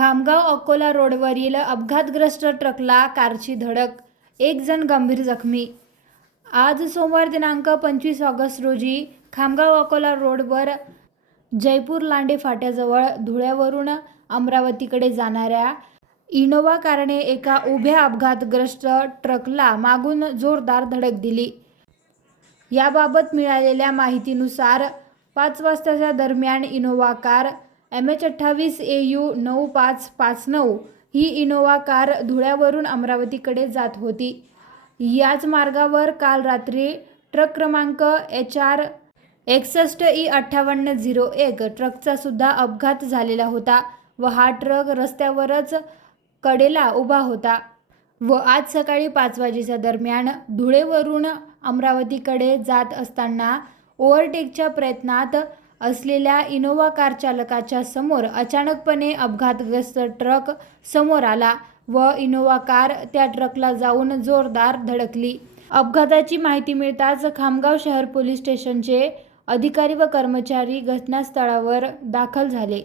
खामगाव अकोला रोडवरील अपघातग्रस्त ट्रकला कारची धडक एक जण गंभीर जखमी. आज सोमवार दिनांक पंचवीस ऑगस्ट रोजी खामगाव अकोला रोडवर जयपूर लांडे फाट्याजवळ धुळ्यावरून अमरावतीकडे जाणाऱ्या इनोव्हा कारने एका उभ्या अपघातग्रस्त ट्रकला मागून जोरदार धडक दिली. याबाबत मिळालेल्या माहितीनुसार पाच वाजताच्या दरम्यान इनोव्हा कार एम एच अठ्ठावीस ए यू नऊ पाच पाच नऊ ही इनोवा कार धुळ्यावरून अमरावतीकडे जात होती. याच मार्गावर काल रात्री ट्रक क्रमांक एच आर एकसष्ट ई अठ्ठावन्न झिरो एक ट्रकचा सुद्धा अपघात झालेला होता व हा ट्रक रस्त्यावरच कडेला उभा होता व आज सकाळी पाच वाजेच्या दरम्यान धुळेवरून अमरावतीकडे जात असताना ओव्हरटेकच्या प्रयत्नात असलेल्या इनोव्हा कार चालकाच्या समोर अचानकपणे अपघातग्रस्त ट्रक समोर आला व इनोव्हा कार त्या ट्रकला जाऊन जोरदार धडकली. अपघाताची माहिती मिळताच खामगाव शहर पोलीस स्टेशनचे अधिकारी व कर्मचारी घटनास्थळावर दाखल झाले.